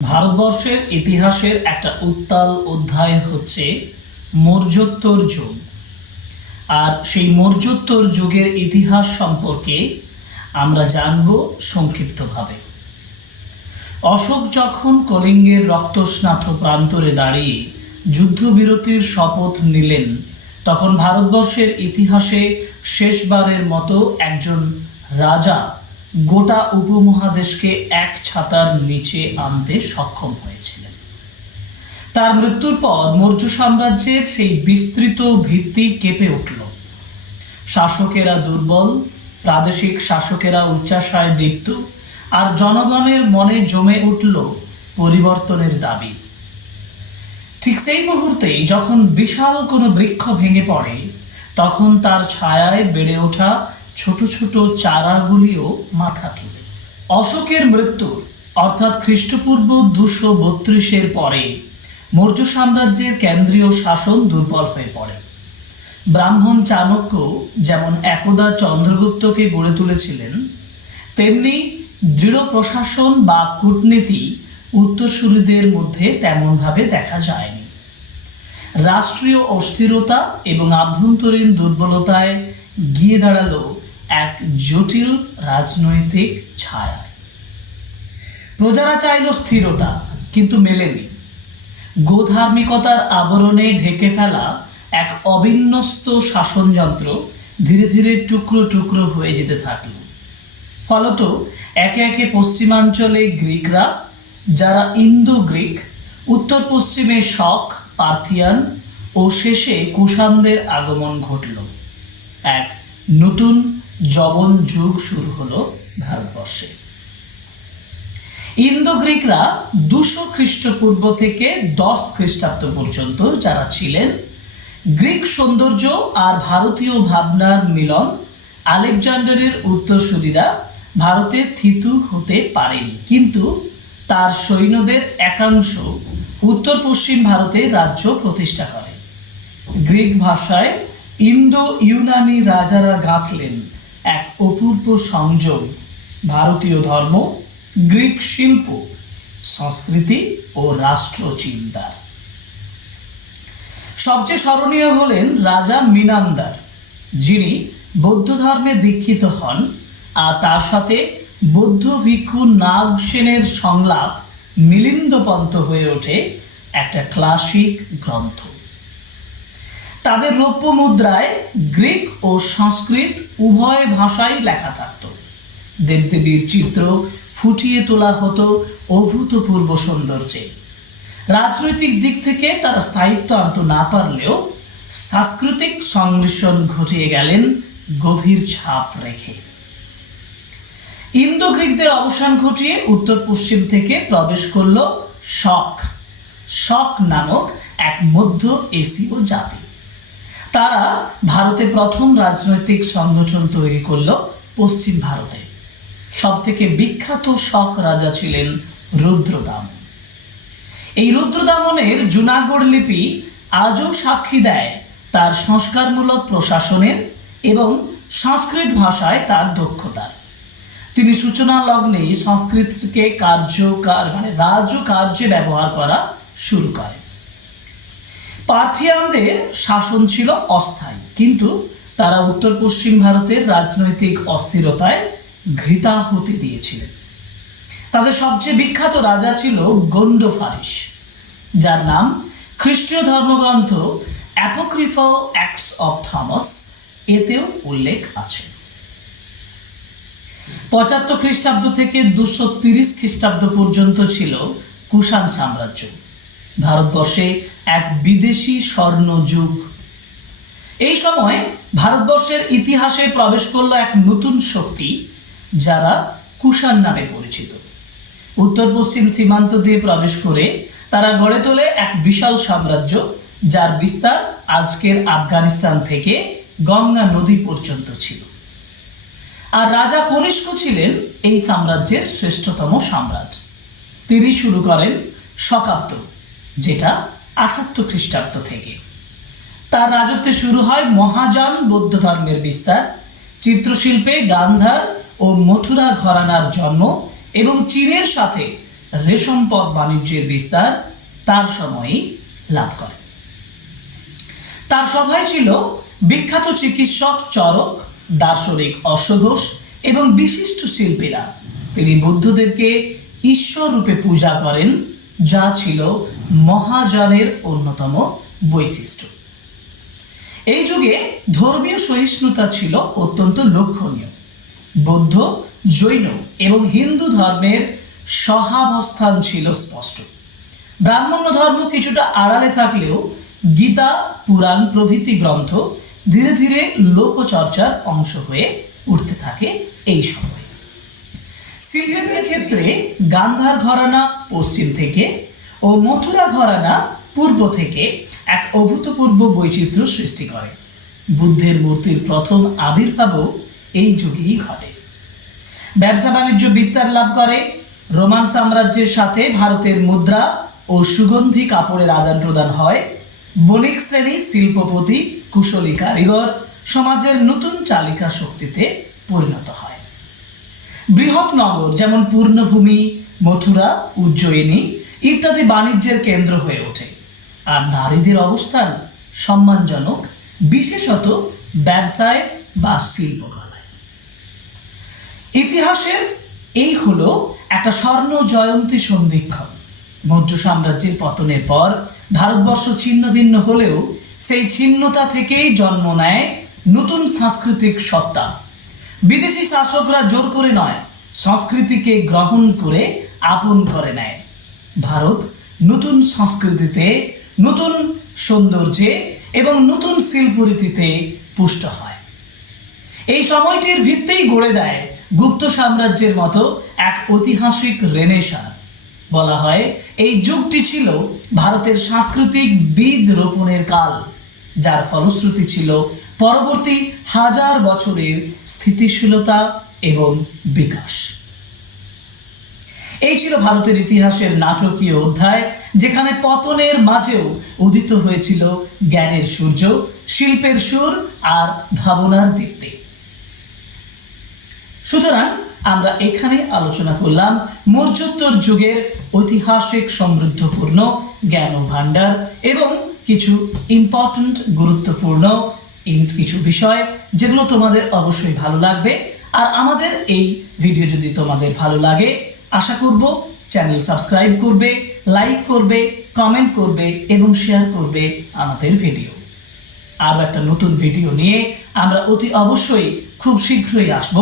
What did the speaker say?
ভারতবর্ষের ইতিহাসের একটা উত্তাল অধ্যায় হচ্ছে মৌর্যোত্তর যুগ। আর সেই মৌর্যোত্তর যুগের ইতিহাস সম্পর্কে আমরা জানব সংক্ষিপ্তভাবে। অশোক যখন কলিঙ্গের রক্তস্নাত প্রান্তরে দাঁড়িয়ে যুদ্ধবিরতির শপথ নিলেন, তখন ভারতবর্ষের ইতিহাসে শেষবারের মতো একজন রাজা গোটা উপমহাদেশকে এক ছাতার নিচে আনতে সক্ষম হয়েছিলেন। তার মৃত্যুর পর মৌর্য সাম্রাজ্যের সেই বিস্তৃত ভিত্তি কেঁপে উঠল। শাসকেরা দুর্বল, প্রাদেশিক শাসকেরা উচ্চাশায় দীপ্ত, আর জনগণের মনে জমে উঠল পরিবর্তনের দাবি। ঠিক সেই মুহূর্তেই যখন বিশাল কোনো বৃক্ষ ভেঙে পড়ে, তখন তার ছায়ায় বেড়ে ওঠা ছোট ছোট চারাগুলিও মাথা তোলে। অশোকের মৃত্যুর অর্থাৎ খ্রিস্টপূর্ব দুশো বত্রিশের পরে, মৌর্য সাম্রাজ্যের কেন্দ্রীয় শাসন দুর্বল হয়ে পড়ে। ব্রাহ্মণ চাণক্য যেমন একদা চন্দ্রগুপ্তকে গড়ে তুলেছিলেন, তেমনি দৃঢ় প্রশাসন বা কূটনীতি উত্তরসূরিদের মধ্যে তেমনভাবে দেখা যায়নি। রাষ্ট্রীয় অস্থিরতা এবং আভ্যন্তরীণ দুর্বলতায় গিয়ে দাঁড়াল এক জটিল রাজনৈতিক ছায়া। প্রজারা চাইল স্থিরতা, কিন্তু মেলেনি। গোধার্মিকতার আবরণে ঢেকে ফেলা এক অবিন্যস্ত শাসনযন্ত্র ধীরে ধীরে টুকরো টুকরো হয়ে যেতে থাকল। ফলত একে একে পশ্চিমাঞ্চলে গ্রিকরা, যারা ইন্দো গ্রিক উত্তর পশ্চিমে শক পার্থিয়ান ও শেষে কুষাণদের আগমন ঘটল। এক নতুন জবন যুগ শুরু হলো ভারতবর্ষে। ইন্দো গ্রিকরা দুশো খ্রিস্টপূর্ব থেকে দশ খ্রিস্টাব্দ পর্যন্ত যারা ছিলেন, গ্রিক সৌন্দর্য আর ভারতীয় ভাবনার মিলন আলেকজান্ডারের উত্তরসূরিরা ভারতে থিতু হতে পারেনি। কিন্তু তার সৈন্যদের একাংশ উত্তর পশ্চিম ভারতে রাজ্য প্রতিষ্ঠা করে। গ্রিক ভাষায় ইন্দো ইউনানি রাজারা গাঁথলেন। এক অপূর্ব সংযোগ, ভারতীয় ধর্ম, গ্রিক শিল্প, সংস্কৃতি ও রাষ্ট্রচিন্তার সবচেয়ে স্মরণীয় হলেন রাজা মিনান্দার, যিনি বৌদ্ধ ধর্মে দীক্ষিত হন আর তার সাথে বৌদ্ধ ভিক্ষু নাগ সেনের সংলাপ মিলিন্দপন্ত হয়ে ওঠে একটা ক্লাসিক গ্রন্থ। তাদের রৌপ্য মুদ্রায় গ্রিক ও সংস্কৃত উভয় ভাষায় লেখা থাকত। দেবদেবীর চিত্র ফুটিয়ে তোলা হতো অভূতপূর্ব সৌন্দর্যে। রাজনৈতিক দিক থেকে তারা স্থায়িত্ব আনতে না পারলেও সাংস্কৃতিক সংমিশ্রণ ঘটিয়ে গেলেন গভীর ছাপ রেখে। ইন্দো গ্রিকদের অবসান ঘটিয়ে উত্তর পশ্চিম থেকে প্রবেশ করল শক শক নামক এক মধ্য এশীয় জাতি। তারা ভারতে প্রথম রাজনৈতিক সংগঠন তৈরি করল পশ্চিম ভারতে। সব থেকে বিখ্যাত শক রাজা ছিলেন রুদ্রদাম। এই রুদ্রদামনের জুনাগড় লিপি আজও সাক্ষী দেয় তার সংস্কারমূলক প্রশাসনের এবং সংস্কৃত ভাষায় তার দক্ষতার তিনি সূচনা লগ্নে সংস্কৃতকে কার্যকার মানে রাজ্য কার্যে ব্যবহার করা শুরু করেন। পার্থিয়ানদের শাসন ছিল অস্থায়ী। কিন্তু তারা উত্তর পশ্চিম ভারতের রাজনৈতিক অস্থিরতায় ঘৃতাহুতি দিয়েছিলেন। তাদের সবচেয়ে বিখ্যাত রাজা ছিল গন্ডোফারিস যার নাম খ্রিস্টীয় ধর্মগ্রন্থ অ্যাপোক্রিফাল অ্যাক্টস অফ থমাস এতেও উল্লেখ আছে। পঁচাত্তর খ্রিস্টাব্দ থেকে দুশো তিরিশ খ্রিস্টাব্দ পর্যন্ত ছিল কুষাণ সাম্রাজ্য। ভারতবর্ষে এক বিদেশি স্বর্ণ যুগ এই সময় ভারতবর্ষের ইতিহাসে প্রবেশ করল এক নতুন শক্তি, যারা কুষাণ নামে পরিচিত। উত্তর পশ্চিম সীমান্ত দিয়ে প্রবেশ করে তারা গড়ে তোলে এক বিশাল সাম্রাজ্য, যার বিস্তার আজকের আফগানিস্তান থেকে গঙ্গা নদী পর্যন্ত ছিল। আর রাজা কনিষ্ক ছিলেন এই সাম্রাজ্যের শ্রেষ্ঠতম সম্রাট। তিনি শুরু করেন শকাব্দ। যেটা আঠাত্তর খ্রিস্টাব্দ থেকে। তার রাজত্বে শুরু হয় মহাযান বৌদ্ধ ধর্মের বিস্তার। চিত্রশিল্পে গান্ধার ও মথুরা ঘরানার জন্ম এবং চীনের সাথে রেশম পথ বাণিজ্যের বিস্তার তার সময়ই লাভ করে। তার সভায় ছিল বিখ্যাত চিকিৎসক, চরক, দার্শনিক অশ্বঘোষ এবং বিশিষ্ট শিল্পীরা। তিনি বুদ্ধদেবকে ঈশ্বর রূপে পূজা করেন যা ছিল মহাযানের অন্যতম বৈশিষ্ট্য। এই যুগে ধর্মীয় সহিষ্ণুতা ছিল অত্যন্ত লক্ষণীয়। বৌদ্ধ, জৈন এবং হিন্দু ধর্মের সহাবস্থান ছিল স্পষ্ট। ব্রাহ্মণ্য ধর্ম কিছুটা আড়ালে থাকলেও গীতা, পুরাণ প্রভৃতি গ্রন্থ ধীরে ধীরে লোকচর্চার অংশ হয়ে উঠতে থাকে এই সময়। শিল্পের ক্ষেত্রে গান্ধার ঘরানা পশ্চিম থেকে ও মথুরা ঘরানা পূর্ব থেকে এক অভূতপূর্ব বৈচিত্র্য সৃষ্টি করে। বুদ্ধের মূর্তির প্রথম আবির্ভাবও এই যুগেই ঘটে। ব্যবসা বাণিজ্য বিস্তার লাভ করে, রোমান সাম্রাজ্যের সাথে ভারতের মুদ্রা ও সুগন্ধি কাপড়ের আদান প্রদান হয়, বণিক শ্রেণি শিল্পপতি, কুশলী কারিগর, সমাজের নতুন চালিকা শক্তিতে পরিণত হয়। বৃহৎ নগর, যেমন পূর্ণভূমি, মথুরা, উজ্জয়িনী ইত্যাদি বাণিজ্যের কেন্দ্র হয়ে ওঠে। আর নারীদের অবস্থান সম্মানজনক, বিশেষত ব্যবসায় বা শিল্পকলায়। ইতিহাসের এই হলো একটা স্বর্ণ জয়ন্তী সন্ধিক্ষণ। মৌর্য সাম্রাজ্যের পতনের পর ভারতবর্ষ ছিন্ন ভিন্ন হলেও সেই ছিন্নতা থেকেই জন্ম নেয় নতুন সাংস্কৃতিক সত্তা। বিদেশি শাসকরা জোর করে নয়, সংস্কৃতিকে গ্রহণ করে আপন করে নেয়। ভারত নতুন সংস্কৃতিতে, নতুন সৌন্দর্যে এবং নতুন শিল্পরীতিতে পুষ্ট হয়। এই সময়টির ভিত্তিই গড়ে দেয় গুপ্ত সাম্রাজ্যের মতো এক ঐতিহাসিক রেনেসা বলা হয়, এই যুগটি ছিল ভারতের সাংস্কৃতিক বীজ রোপণের কাল, যার ফলশ্রুতি ছিল পরবর্তী হাজার বছরের স্থিতিশীলতা এবং বিকাশ। এই ছিল ভারতের ইতিহাসের নাটকীয় অধ্যায়, যেখানে পতনের মাঝেও উদিত হয়েছিল জ্ঞানের সূর্য, শিল্পের সুর আর ভাবনার দীপ্তি। সুতরাং আমরা এখানে আলোচনা করলাম মৌর্যোত্তর যুগের ঐতিহাসিক সমৃদ্ধপূর্ণ জ্ঞান ভাণ্ডার এবং কিছু ইম্পর্ট্যান্ট গুরুত্বপূর্ণ ইন- কিছু বিষয় যেগুলো তোমাদের অবশ্যই ভালো লাগবে। আর আমাদের এই ভিডিও যদি তোমাদের ভালো লাগে, আশা করব চ্যানেল সাবস্ক্রাইব করবে লাইক করবে কমেন্ট করবে এবং শেয়ার করবে আমাদের ভিডিও আর একটা নতুন ভিডিও নিয়ে আমরা অতি অবশ্যই খুব শীঘ্রই আসব।